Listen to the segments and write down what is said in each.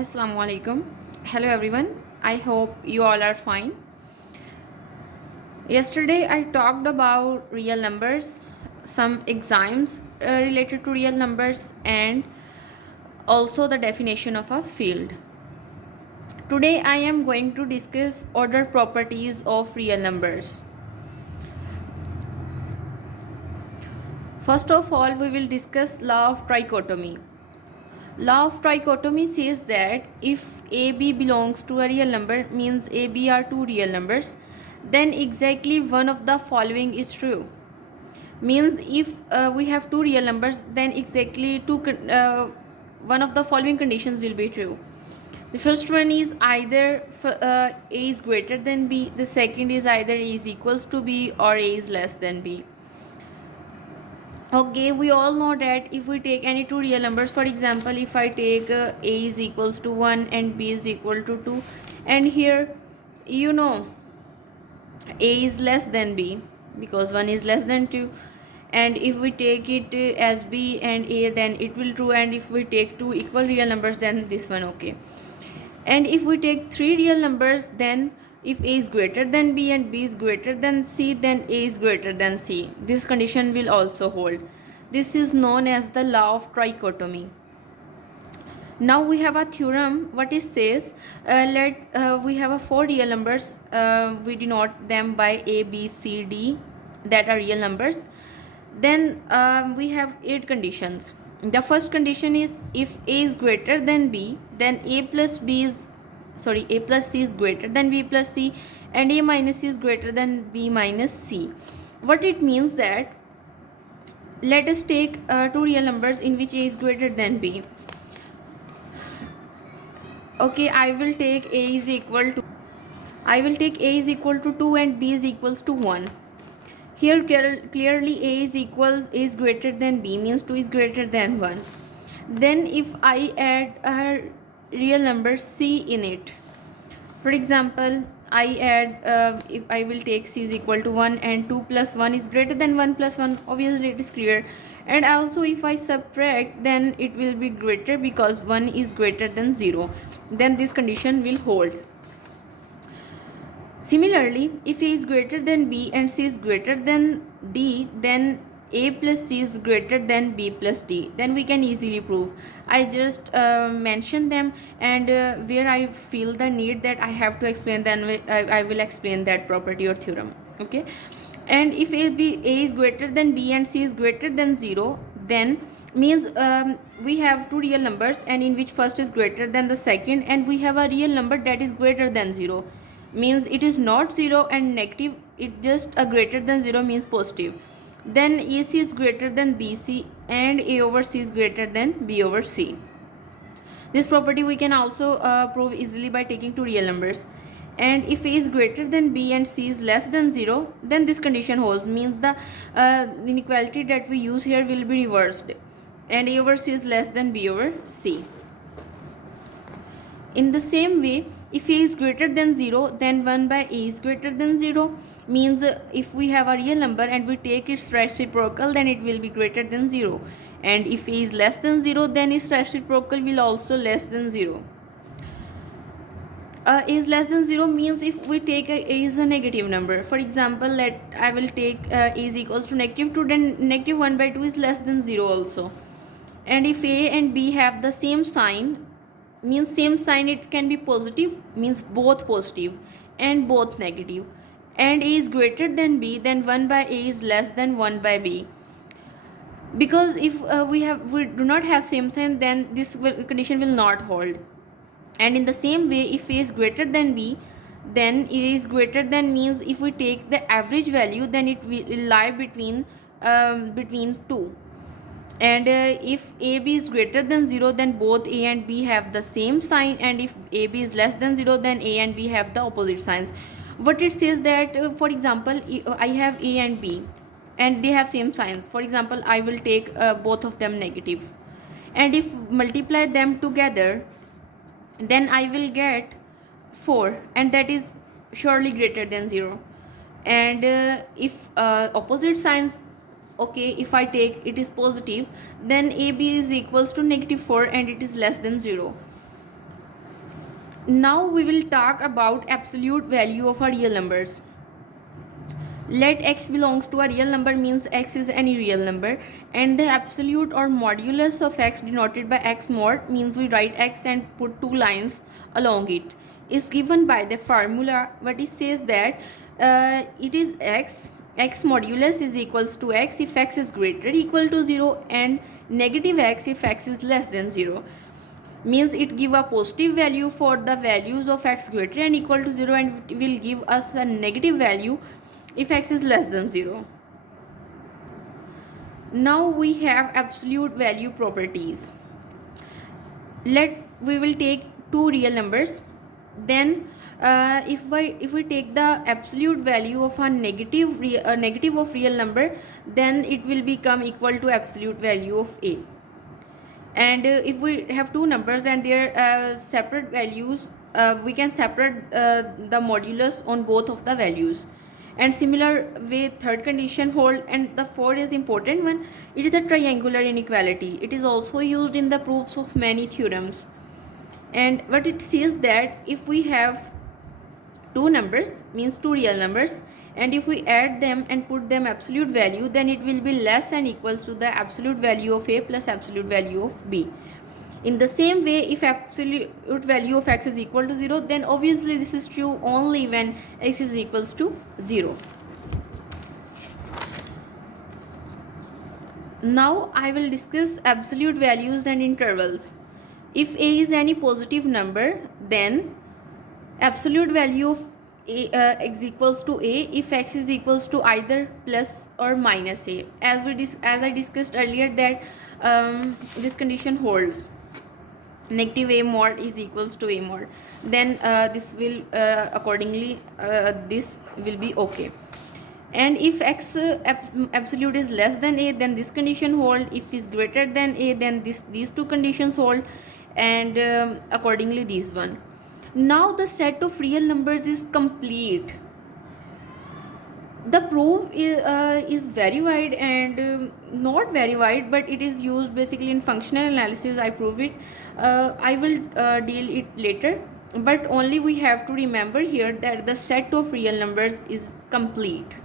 Assalamu alaikum. Hello everyone. I hope you all are fine. Yesterday I talked about real numbers, some exams related to real numbers, and also the definition of a field. Today I am going to discuss order properties of real numbers. First of all, we will discuss law of trichotomy. Law of trichotomy says that if AB belongs to a real number, means AB are two real numbers, then exactly one of the following is true. Means if we have two real numbers, then exactly one of the following conditions will be true. The first one is either A is greater than B. The second is either A is equals to B or A is less than B. Okay, we all know that if we take any two real numbers, for example, if I take A is equals to 1 and B is equal to 2, and here you know A is less than B because 1 is less than 2, and if we take it as B and A, then it will true, and if we take two equal real numbers, then this one okay. And if we take three real numbers, then if A is greater than B and B is greater than C, then A is greater than C. This condition will also hold. This is known as the law of trichotomy. Now we have a theorem. What it says, we have a four real numbers. We denote them by A, B, C, D, that are real numbers. Then we have 8 conditions. The first condition is if A is greater than B, then A plus C is greater than B plus C, and A minus C is greater than B minus C. What it means that, let us take two real numbers in which A is greater than B. Okay, I will take A is equal to 2 and B is equals to 1. Here clearly A is greater than B, means 2 is greater than 1. Then if I add a real number C in it, for example, I add if I will take C is equal to 1 and 2 plus 1 is greater than 1 plus 1, obviously it is clear. And also if I subtract, then it will be greater because 1 is greater than 0. Then this condition will hold. Similarly, if A is greater than B and C is greater than D, then A plus C is greater than B plus D. Then we can easily prove. I just mention them, and where I feel the need that I have to explain, then I will explain that property or theorem. Okay. And if A is greater than B and C is greater than 0, then means we have two real numbers, and in which first is greater than the second, and we have a real number that is greater than 0. Means it is not 0 and negative, it just a greater than 0 means positive. Then AC is greater than BC and A over C is greater than B over C. This property we can also prove easily by taking two real numbers. And if A is greater than B and C is less than 0, then this condition holds, means the inequality that we use here will be reversed, and A over C is less than B over C. In the same way, if A is greater than 0, then 1 by A is greater than 0, means if we have a real number and we take its reciprocal, then it will be greater than 0. And if A is less than 0, then its reciprocal will also less than 0. A is less than 0 means if we take A is a negative number. For example, I will take A is equals to negative 2, then negative 1 by 2 is less than 0 also. And if A and B have the same sign, means same sign, it can be positive, means both positive and both negative, and A is greater than B, then 1 by A is less than 1 by B. Because if we do not have same sign, then this condition will not hold. And in the same way, if A is greater than B, then A is greater than means if we take the average value, then it will lie between 2. And if AB is greater than 0, then both A and B have the same sign, and if AB is less than 0, then A and B have the opposite signs. What it says that, for example, I have A and B and they have same signs. For example, I will take both of them negative, and if multiply them together, then I will get 4, and that is surely greater than 0. And if opposite signs, okay, if I take it is positive, then AB is equals to negative 4 and it is less than 0. Now we will talk about absolute value of our real numbers. Let x belongs to a real number means x is any real number, and the absolute or modulus of x denoted by x mod means we write x and put two lines along it is given by the formula. What it says that it is x modulus is equals to x if x is greater equal to 0 and negative x if x is less than 0. Means it give a positive value for the values of x greater and equal to 0, and it will give us a negative value if x is less than 0. Now we have absolute value properties. We will take two real numbers, then if we take the absolute value of a negative of real number, then it will become equal to absolute value of a. And if we have two numbers and their separate values, we can separate the modulus on both of the values. And similar way third condition hold. And the fourth is important one. It is a triangular inequality. It is also used in the proofs of many theorems. And what it says that if we have two numbers, means two real numbers, and if we add them and put them absolute value, then it will be less than equals to the absolute value of a plus absolute value of b. In the same way, if absolute value of x is equal to 0, then obviously this is true only when x is equals to 0. Now I will discuss absolute values and intervals. If a is any positive number, then absolute value of x equals to a if x is equals to either plus or minus a. As I discussed earlier that this condition holds. Negative a mod is equals to a mod, then this will accordingly this will be okay. And if x absolute is less than a, then this condition hold. If is greater than a, then these two conditions hold, and accordingly this one. Now the set of real numbers is complete. The proof is very wide and not very wide, but it is used basically in functional analysis. I prove it. I will deal it later, but only we have to remember here that the set of real numbers is complete.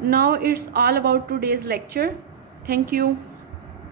Now it's all about today's lecture. Thank you.